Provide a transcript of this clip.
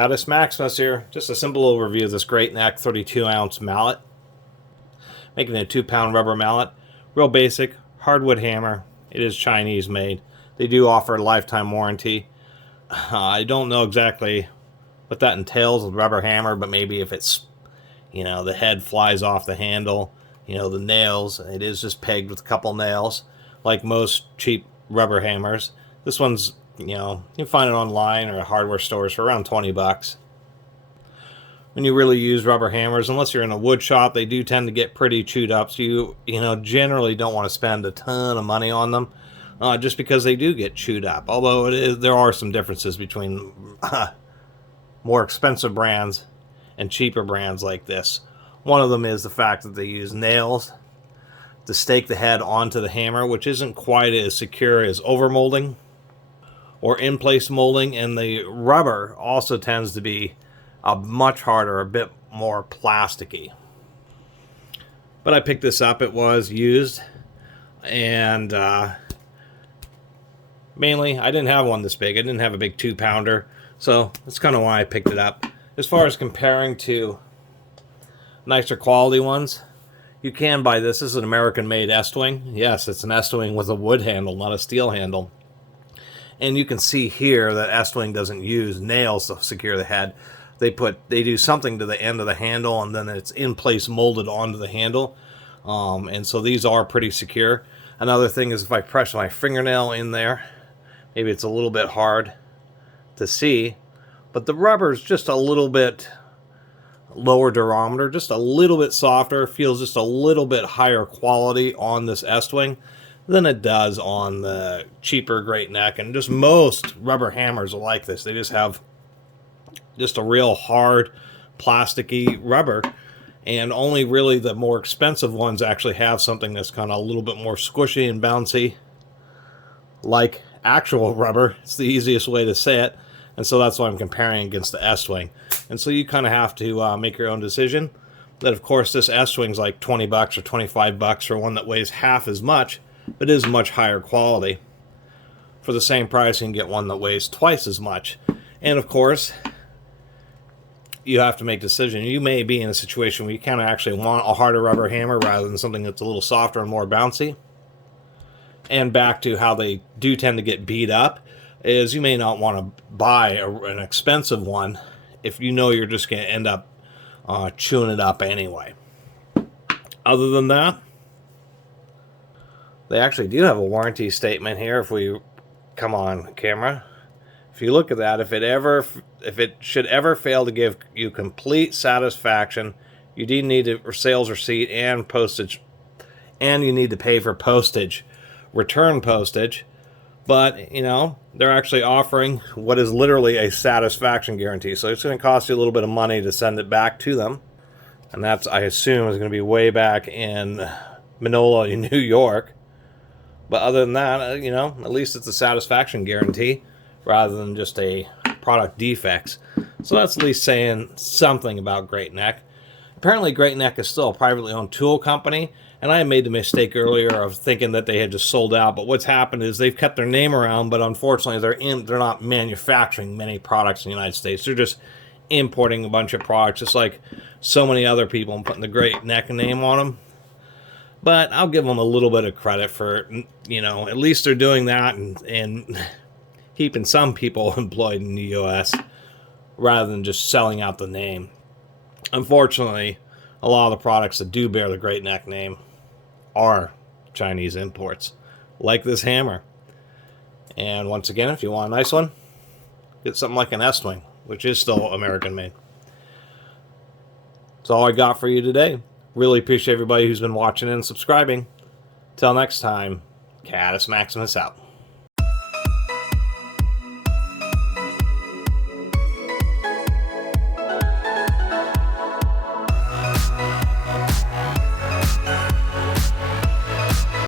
Catus Maximus here. Just a simple overview of this great neck 32-ounce mallet. Making it a 2-pound rubber mallet. Real basic, hardwood hammer. It is Chinese made. They do offer a lifetime warranty. I don't know exactly what that entails with rubber hammer, but maybe if it's, the head flies off the handle, the nails, it is just pegged with a couple nails, like most cheap rubber hammers. This one's, you can find it online or at hardware stores for around 20 bucks. When you really use rubber hammers, unless you're in a wood shop, they do tend to get pretty chewed up, so you generally don't want to spend a ton of money on them, just because they do get chewed up. Although there are some differences between more expensive brands and cheaper brands like this. One of them is the fact that they use nails to stake the head onto the hammer, which isn't quite as secure as overmolding or in-place molding, and the rubber also tends to be much harder, a bit more plasticky. But I picked this up, it was used, and mainly I didn't have one this big. I didn't have a big 2-pounder, so that's kind of why I picked it up. As far as comparing to nicer quality ones, you can buy this. This is an American-made Estwing. Yes, it's an Estwing with a wood handle, not a steel handle. And you can see here that Estwing doesn't use nails to secure the head. They do something to the end of the handle, and then it's in place molded onto the handle. And so these are pretty secure. Another thing is if I press my fingernail in there, maybe it's a little bit hard to see, but the rubber is just a little bit lower durometer, just a little bit softer, feels just a little bit higher quality on this Estwing than it does on the cheaper Great Neck. And just most rubber hammers are like this. They just have just a real hard plasticky rubber, and only really the more expensive ones actually have something that's kind of a little bit more squishy and bouncy like actual rubber. It's the easiest way to say it, and so that's why I'm comparing against the Estwing. And so you kind of have to make your own decision. That of course this Estwing's like 20 bucks or 25 bucks for one that weighs half as much, but is much higher quality. For the same price you can get one that weighs twice as much. And of course you have to make a decision. You may be in a situation where you kind of actually want a harder rubber hammer rather than something that's a little softer and more bouncy. And back to how they do tend to get beat up, is you may not want to buy an expensive one if you know you're just going to end up chewing it up anyway. Other than that, they actually do have a warranty statement here. If we come on camera, if you look at that, if it should ever fail to give you complete satisfaction, you do need a sales receipt and postage, and you need to pay for postage, return postage. But they're actually offering what is literally a satisfaction guarantee, so it's going to cost you a little bit of money to send it back to them, and that's, I assume, is going to be way back in Manola, in New York. But other than that, at least it's a satisfaction guarantee rather than just a product defects. So that's at least saying something about Great Neck. Apparently Great Neck is still a privately owned tool company, and I made the mistake earlier of thinking that they had just sold out. But what's happened is they've kept their name around, but unfortunately they're not manufacturing many products in the United States. They're just importing a bunch of products, just like so many other people, and putting the Great Neck name on them. But I'll give them a little bit of credit for, at least they're doing that and keeping some people employed in the U.S. rather than just selling out the name. Unfortunately, a lot of the products that do bear the Great Neck name are Chinese imports, like this hammer. And once again, if you want a nice one, get something like an Estwing, which is still American made. That's all I got for you today. Really appreciate everybody who's been watching and subscribing. Till next time, Catus Maximus out.